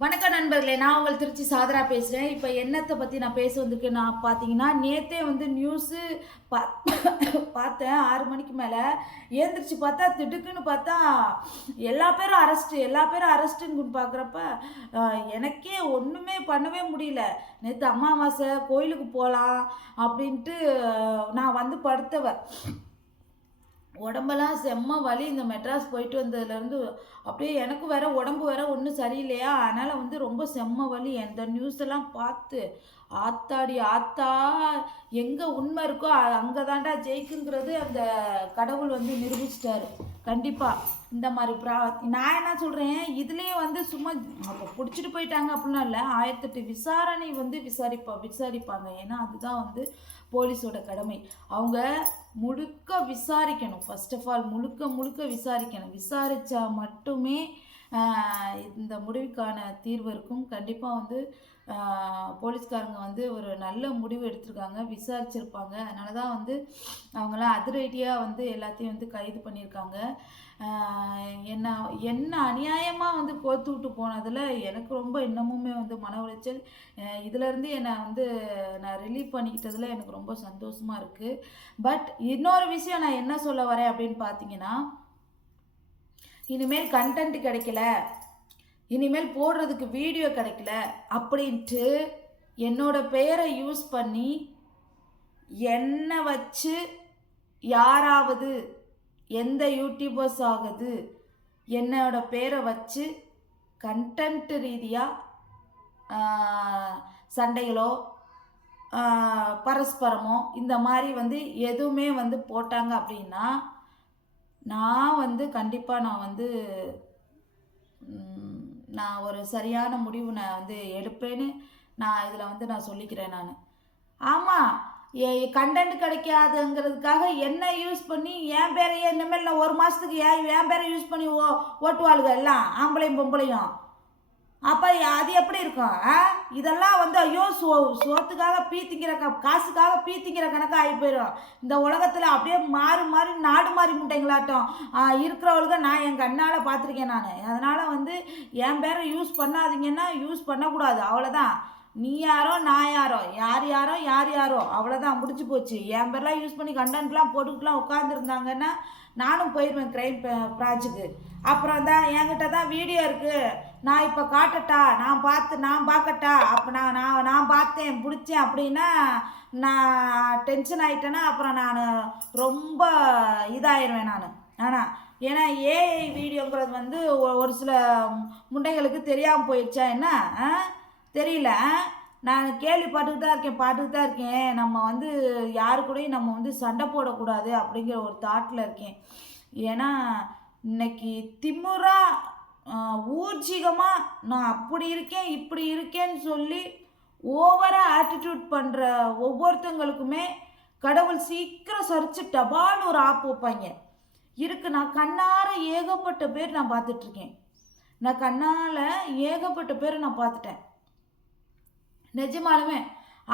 வணக்கம் நண்பர்களே நான் உங்கள் திருச்சி சாதரா பேசுகிறேன் இப்போ என்னத்தை பற்றி நான் பேச வந்திருக்கேன் நான் பார்த்தீங்கன்னா நேற்றே வந்து நியூஸு பா பார்த்தேன் ஆறு மணிக்கு மேலே. ஏந்திரிச்சு பார்த்தா திடுக்குன்னு பார்த்தா எல்லா பேரும் அரெஸ்ட்டு எல்லா பேரும் அரெஸ்ட்டுன்னு பார்க்குறப்ப எனக்கே ஒன்றுமே பண்ணவே முடியல. நேற்று அமாவாசை கோயிலுக்கு போகலாம் அப்படின்ட்டு நான் வந்து படுத்தவ. உடம்பெல்லாம் செம்ம வலி. இந்த மெட்ராஸ் போயிட்டு வந்ததுலேருந்து அப்படியே எனக்கு வேற உடம்பு வேற ஒன்றும் சரியில்லையா? அதனால் வந்து ரொம்ப செம்ம வலி. அந்த நியூஸ் எல்லாம் பார்த்து ஆத்தாடி ஆத்தா எங்கே உண்மை இருக்கோ அங்கே தாண்டா ஜெயிக்குங்கிறது அந்த கடவுள் வந்து நிரூபிச்சிட்டாரு. கண்டிப்பாக இந்த மாதிரி ப்ரா நான் என்ன சொல்கிறேன் இதுலேயே வந்து சும்மா அப்போ பிடிச்சிட்டு போயிட்டாங்க அப்படின்னா இல்லை. ஆயிரத்தெட்டு விசாரணை வந்து விசாரிப்பா விசாரிப்பாங்க. ஏன்னா அதுதான் வந்து போலீஸோட கடமை. அவங்க முழுக்க விசாரிக்கணும். ஃபர்ஸ்ட் ஆஃப் ஆல் முழுக்க முழுக்க விசாரிக்கணும். விசாரித்தா மட்டுமே இந்த முடிவுக்கான தீர்வு இருக்கும். கண்டிப்பாக வந்து போலீஸ்காரங்க வந்து ஒரு நல்ல முடிவு எடுத்திருக்காங்க விசாரிச்சிருப்பாங்க. அதனால தான் வந்து அவங்களாம் அதிரடியாக வந்து எல்லாத்தையும் வந்து கைது பண்ணியிருக்காங்க. என்ன என்ன அநியாயமாக வந்து கோத்து விட்டு போனதில் எனக்கு ரொம்ப இன்னமுமே வந்து மன உளைச்சல். இதுலேருந்து என்னை வந்து நான் ரிலீவ் பண்ணிக்கிட்டதில் எனக்கு ரொம்ப சந்தோஷமாக இருக்குது பட் இன்னொரு விஷயம் நான் என்ன சொல்ல வரேன் அப்படின்னு பார்த்தீங்கன்னா இனிமேல் கண்டென்ட் கிடைக்கல. இனிமேல் போடுறதுக்கு வீடியோ கிடைக்கல அப்படின்ட்டு என்னோட பெயரை யூஸ் பண்ணி என்னை வச்சு யாராவது எந்த யூடியூபர்ஸ் ஆகுது என்னோட பேரை வச்சு கண்டென்ட் ரீதியாக சண்டைகளோ பரஸ்பரமோ இந்த மாதிரி வந்து எதுவுமே வந்து போட்டாங்க அப்படின்னா நான் வந்து கண்டிப்பாக நான் வந்து நான் ஒரு சரியான முடிவு நான் வந்து எடுப்பேன்னு நான் இதில் வந்து நான் சொல்லிக்கிறேன் நான். ஆமாம் கண்டென்ட் கிடைக்காதுங்கிறதுக்காக என்ன யூஸ் பண்ணி என் பேரையே இனிமேல் நான் ஒரு மாதத்துக்கு ஏன் என் பேரை யூஸ் பண்ணி ஓ ஓட்டுவாளுங்க எல்லாம் ஆம்பளையும் பொம்பளையும். அப்போ அது எப்படி இருக்கும்? ஆ? இதெல்லாம் வந்து ஐயோ சோ சோத்துக்காக பீத்திங்கிற க காசுக்காக பீத்திங்கிற கணக்காக ஆகி போயிடும் இந்த உலகத்தில் அப்படியே மாறி மாறி நாடு மாறி முட்டைங்களாட்டம். இருக்கிறவளுக்கு நான் என் கண்ணால் பார்த்துருக்கேன் நான். அதனால் வந்து என் பேரை யூஸ் பண்ணாதீங்கன்னா யூஸ் பண்ணக்கூடாது. அவ்வளோதான் நீ யாரோ நான் யாரோ யார் யாரோ யார் யாரோ அவ்வளோதான் முடிஞ்சு போச்சு. என் பேர்லாம் யூஸ் பண்ணி கண்டென்ட்லாம் போட்டுக்கிட்டுலாம் உட்காந்துருந்தாங்கன்னா நானும் போயிடுவேன் க்ரைம் ப்ராஜுக்கு அப்புறம் தான் என்கிட்ட தான் வீடியோ இருக்குது நான் இப்போ காட்டட்டா? நான் பார்த்து நான் பார்க்கட்டா? அப்போ நான் நான் நான் பார்த்தேன் பிடிச்சேன் அப்படின்னா நான் டென்ஷன் ஆகிட்டேன்னா அப்புறம் நான் ரொம்ப இதாயிருவேன் நான். ஆனால் ஏன்னா ஏஐ வீடியோங்கிறது வந்து ஒரு சில முண்டைங்களுக்கு தெரியாமல் போயிடுச்சா என்ன? தெரியல. நான் கேள்விப்பட்டுக்கிட்டு தான் இருக்கேன் பாட்டுக்கிட்டு தான் இருக்கேன். நம்ம வந்து யாரு கூடயும் நம்ம வந்து சண்டை போடக்கூடாது அப்படிங்கிற ஒரு தாட்டில் இருக்கேன். ஏன்னா இன்னைக்கு திமுறா ஊர்ஜிகமாக நான் அப்படி இருக்கேன் இப்படி இருக்கேன்னு சொல்லி ஓவராக ஆட்டிடியூட் பண்ணுற ஒவ்வொருத்தங்களுக்குமே கடவுள் சீக்கிரம் சரிச்சு டபால்னு ஒரு ஆப் வைப்பாங்க. இருக்கு நான் கண்ணார ஏகப்பட்ட பேர் நான் பார்த்துட்ருக்கேன். நான் கண்ணால் ஏகப்பட்ட பேர் நான் பார்த்துட்டேன். நிஜமாலுமே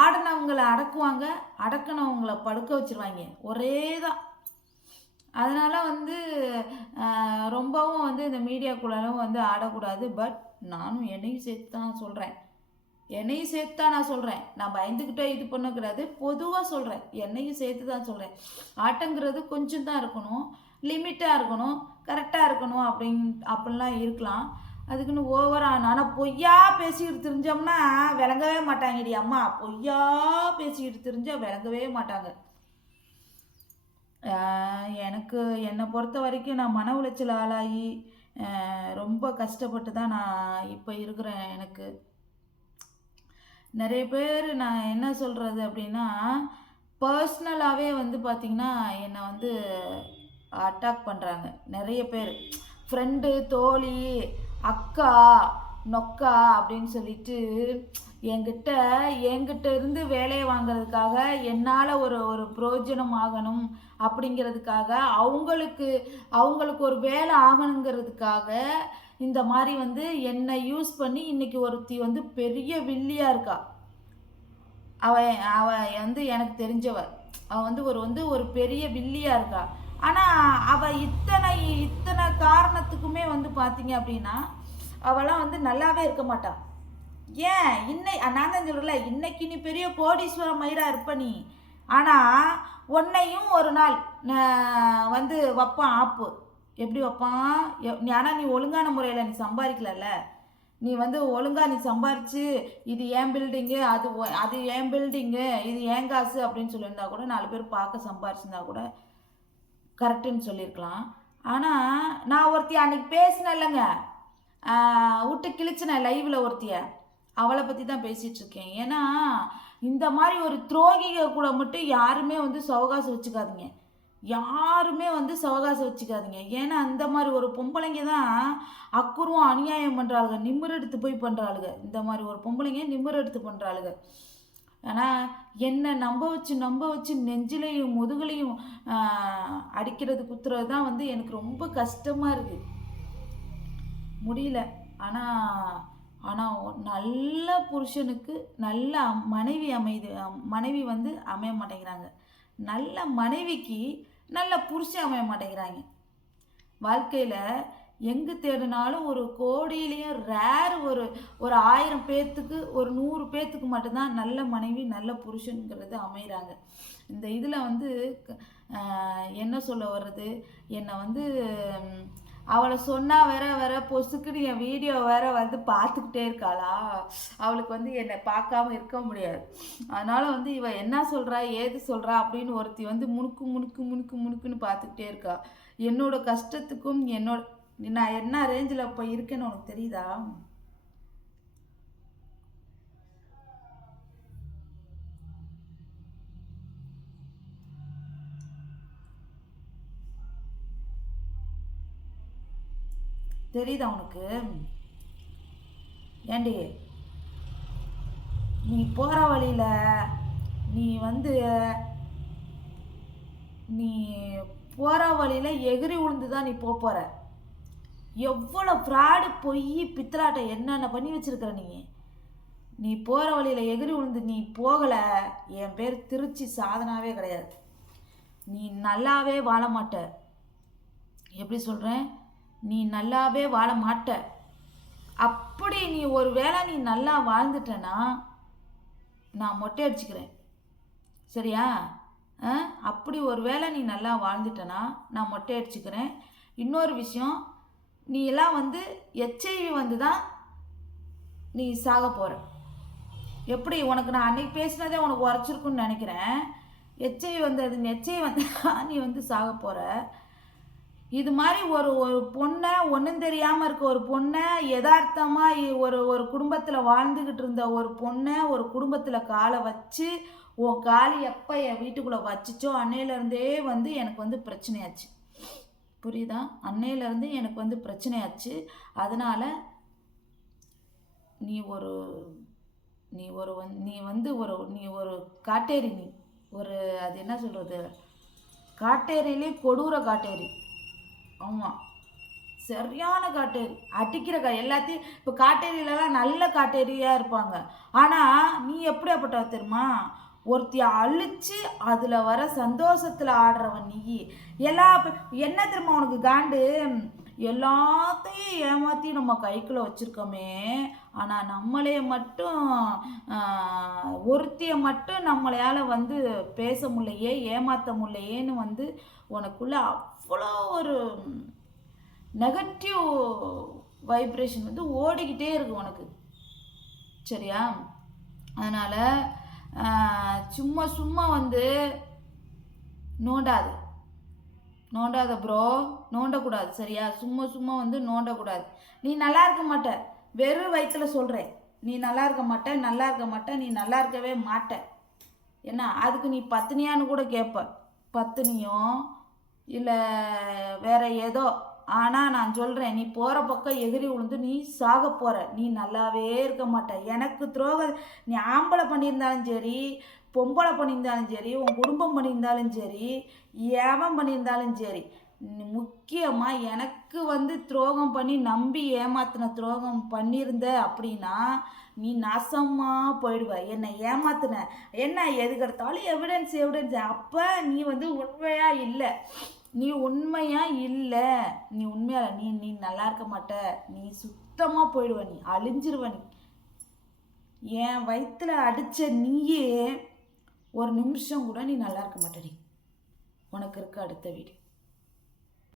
ஆடினவங்களை அடக்குவாங்க அடக்கினவங்களை படுக்க வச்சிருவாங்க. ஒரே தான் அதனால் வந்து ரொம்பவும் வந்து இந்த மீடியாக்குள்ளலும் வந்து ஆடக்கூடாது. பட் நானும் என்னையும் சேர்த்து தான் சொல்கிறேன் என்னையும் சேர்த்து தான் நான் சொல்கிறேன் நான் பயந்துக்கிட்டே இது பண்ணக்கூடாது. பொதுவாக சொல்கிறேன் என்னையும் சேர்த்து தான் சொல்கிறேன் ஆட்டங்கிறது கொஞ்சம் தான் இருக்கணும். லிமிட்டாக இருக்கணும். கரெக்டாக இருக்கணும் அப்படின் அப்படிலாம் இருக்கலாம். அதுக்குன்னு ஓவராக ஆனால் பொய்யா பேசிக்கிட்டு தெரிஞ்சோம்னா விளங்கவே மாட்டாங்கடி அம்மா. பொய்யா பேசிக்கிட்டு தெரிஞ்சால் விளங்கவே மாட்டாங்க. எனக்கு என்னை பொறுத்த வரைக்கும் நான் மன உளைச்சல் ஆளாகி ரொம்ப கஷ்டப்பட்டு தான் நான் இப்போ இருக்கிறேன் எனக்கு. நிறைய பேர் நான் என்ன சொல்கிறது அப்படின்னா பர்சனலாகவே வந்து பார்த்திங்கன்னா என்னை வந்து அட்டாக் பண்ணுறாங்க நிறைய பேர். ஃப்ரெண்டு தோழி அக்கா நொக்கா அப்படின்னு சொல்லிட்டு என்கிட்ட என்கிட்ட இருந்து வேலையை வாங்குறதுக்காக என்னால் ஒரு ஒரு புரோஜனம் ஆகணும் அப்படிங்கிறதுக்காக அவங்களுக்கு அவங்களுக்கு ஒரு வேலை ஆகணுங்கிறதுக்காக இந்த மாதிரி வந்து என்னை யூஸ் பண்ணி இன்னைக்கு ஒருத்தி வந்து பெரிய வில்லியாக இருக்கா. அவன் அவ வந்து எனக்கு தெரிஞ்சவர் அவன் வந்து ஒரு வந்து ஒரு பெரிய வில்லியாக இருக்கா. ஆனால் அவள் இத்தனை இத்தனை காரணத்துக்குமே வந்து பார்த்தீங்க அப்படின்னா அவளாம் வந்து நல்லாவே இருக்க மாட்டான் ஏன்? இன்னை நான் தான் சொல்கிறல இன்னைக்கு நீ பெரிய கோடீஸ்வர மயிரா இருப்ப நீ. ஆனால் உன்னையும் ஒரு நாள் வந்து வைப்பான் ஆப்பு. எப்படி வைப்பான்? எ- நீ ஆனால் நீ ஒழுங்கான முறையில் நீ சம்பாதிக்கலல்ல. நீ வந்து ஒழுங்காக நீ சம்பாரித்து இது ஏன் பில்டிங்கு அது அது ஏன் பில்டிங்கு இது ஏன் காசு அப்படின்னு சொல்லியிருந்தா கூட நாலு பேர் பார்க்க சம்பாரிச்சிருந்தா கூட கரெக்டுன்னு சொல்லியிருக்கலாம். ஆனால் நான் ஒருத்தி அன்னைக்கு பேசினேன் இல்லைங்க விட்டு கிழிச்சினேன் லைவில் ஒருத்திய அவளை பற்றி தான் பேசிகிட்டு இருக்கேன் ஏன்னா இந்த மாதிரி ஒரு துரோகிக கூட மட்டும் யாருமே வந்து சவகாசம் வச்சுக்காதீங்க. யாருமே வந்து சவகாசம் வச்சுக்காதீங்க. ஏன்னா அந்த மாதிரி ஒரு பொம்பளைங்க தான் அக்குருவம் அநியாயம் பண்ணுறாளுங்க நிம்மர் எடுத்து போய் பண்ணுறாளுங்க இந்த மாதிரி ஒரு பொம்பளைங்க நிம்மர் எடுத்து பண்ணுறாளுங்க ஆனால் என்னை நம்ப வச்சு நம்ப வச்சு நெஞ்சிலையும் முதுகுலையும் அடிக்கிறது குத்துறது தான் வந்து எனக்கு ரொம்ப கஷ்டமாக இருக்குது முடியல. ஆனால் ஆனால் நல்ல புருஷனுக்கு நல்ல அம்- மனைவி அமைது மனைவி வந்து அமைய மாட்டேங்கிறாங்க. நல்ல மனைவிக்கு நல்ல புருஷன் அமைய மாட்டேங்கிறாங்க. வாழ்க்கையில் எங்கே தேடினாலும் ஒரு கோடியிலையும் ரேர் ஒரு ஒரு ஆயிரம் பேர்த்துக்கு ஒரு நூறு பேர்த்துக்கு மட்டும்தான் நல்ல மனைவி நல்ல புருஷனுங்கிறது அமைகிறாங்க இந்த இதில் வந்து க- என்ன சொல்ல வர்றது? என்னை வந்து அவளை சொன்னால் வேற வேற பொசுக்குன்னு என் வீடியோ வேற வந்து பார்த்துக்கிட்டே இருக்காளா? அவளுக்கு வந்து என்னை பார்க்காம இருக்க முடியாது. அதனால் வந்து இவ என்ன சொல்கிறா ஏது சொல்கிறா அப்படின்னு ஒருத்தி வந்து முணுக்கு முணுக்கு முணுக்கு முணுக்குன்னு பார்த்துக்கிட்டே இருக்கா. என்னோட கஷ்டத்துக்கும் என்னோட நான் என்ன ரேஞ்சில் இப்போ இருக்கேன்னு உனக்கு தெரியுதா? தெரியுதா உனக்கு? ஏண்டி? நீ போகிற வழியில் நீ வந்து நீ போகிற வழியில் எகிரி உளுந்து தான் நீ போக போகிற எவ்வளோ ஃப்ராடு பொய் பித்தலாட்டை என்னென்ன பண்ணி வச்சுருக்குற நீ? நீ போகிற வழியில் எகிரி உளுந்து நீ போகலை என் பேர் திருச்சி சாதனாவே கிடையாது. நீ நல்லாவே வாழ மாட்ட. எப்படி சொல்கிறேன் நீ நல்லாவே வாழ மாட்ட. அப்படி நீ ஒரு வேளை நீ நல்லா வாழ்ந்துட்டனா நான் மொட்டை அடிச்சுக்கிறேன். சரியா? ஆ? அப்படி ஒரு வேளை நீ நல்லா வாழ்ந்துட்டனா நான் மொட்டை அடிச்சுக்கிறேன். இன்னொரு விஷயம் நீ எல்லாம் வந்து எச்ஐவி வந்து தான் நீ சாக போகிற எப்படி? உனக்கு நான் அன்னைக்கு பேசினதே உனக்கு உரைச்சிருக்குன்னு நினைக்கிறேன். எச்ஐவி வந்து அது எச்ஐவி வந்து நீ வந்து சாக போகிற இது மாதிரி ஒரு ஒரு பொண்ணை ஒன்றும் தெரியாமல் இருக்க ஒரு பொண்ணை யதார்த்தமாக ஒரு ஒரு குடும்பத்தில் வாழ்ந்துக்கிட்டு இருந்த ஒரு பொண்ணை ஒரு குடும்பத்தில் காலை வச்சு உன் காலி எப்போ என் வீட்டுக்குள்ளே வச்சுச்சோ அன்னையிலேருந்தே வந்து எனக்கு வந்து பிரச்சனையாச்சு. புரியுதா? அன்னையிலேருந்து எனக்கு வந்து பிரச்சனையாச்சு. அதனால் நீ ஒரு நீ ஒரு வந் நீ வந்து ஒரு நீ ஒரு காட்டேரி நீ. ஒரு அது என்ன சொல்கிறது காட்டேரியிலே கொடூர காட்டேரி. ஆமாம் சரியான காட்டேரி. அடிக்கிற கா எல்லாத்தையும் இப்போ காட்டேரியிலலாம் நல்ல காட்டேரியாக இருப்பாங்க. ஆனால் நீ எப்படியாப்பட்ட தெரியுமா? ஒருத்திய அழிச்சு அதில் வர சந்தோஷத்தில் ஆடுறவன் நீ. எல்லா என்ன தெரியுமா உனக்கு காண்டு? எல்லாத்தையும் ஏமாற்றி நம்ம கைக்குள்ளே வச்சுருக்கோமே. ஆனால் நம்மளைய மட்டும் ஒருத்தியை மட்டும் நம்மளையால் வந்து பேச முடியலையே ஏமாற்ற முடியலையேன்னு வந்து உனக்குள்ளே அவ்வளோ ஒரு நெகட்டிவ் வைப்ரேஷன் வந்து ஓடிக்கிட்டே இருக்கு உனக்கு. சரியா? அதனால் சும்மா சும்மா வந்து நோண்டாது. நோண்டாத ப்ரோ நோண்டக்கூடாது. சரியா? சும்மா சும்மா வந்து நோண்டக்கூடாது. நீ நல்லா இருக்க மாட்ட. வெறும் வயிற்றுல சொல்கிறேன் நீ நல்லா இருக்க மாட்ட நல்லா இருக்க மாட்ட நீ நல்லா இருக்கவே மாட்ட. என்ன? அதுக்கு நீ பத்தினியான்னு கூட கேட்ப பத்தினியும் இல்லை வேற ஏதோ. ஆனால் நான் சொல்கிறேன் நீ போகிற பக்கம் எகிரி விழுந்து நீ சாக போகிற நீ நல்லாவே இருக்க மாட்ட. எனக்கு துரோகம் நீ ஆம்பளை பண்ணியிருந்தாலும் சரி பொம்பளை பண்ணியிருந்தாலும் சரி உன் குடும்பம் பண்ணியிருந்தாலும் சரி ஏவன் பண்ணியிருந்தாலும் சரி முக்கியமாக எனக்கு வந்து துரோகம் பண்ணி நம்பி ஏமாத்தின துரோகம் பண்ணியிருந்த அப்படின்னா நீ நாசமாக போயிடுவ. என்னை ஏமாத்தின. என்ன எதுக்கெடுத்தாலும் எவிடன்ஸ் எவிடன்ஸ் அப்போ நீ வந்து உண்மையாக இல்லை. நீ உண்மையாக இல்லை? நீ உண்மையாக நீ நீ நல்லா இருக்க மாட்ட. நீ சுத்தமாக போயிடுவ நீ. அழிஞ்சிருவ நீ. என் வயிற்றுல அடித்த நீயே ஒரு நிமிஷம் கூட நீ நல்லா இருக்க மாட்டடி உனக்கு இருக்க அடுத்த வீடு.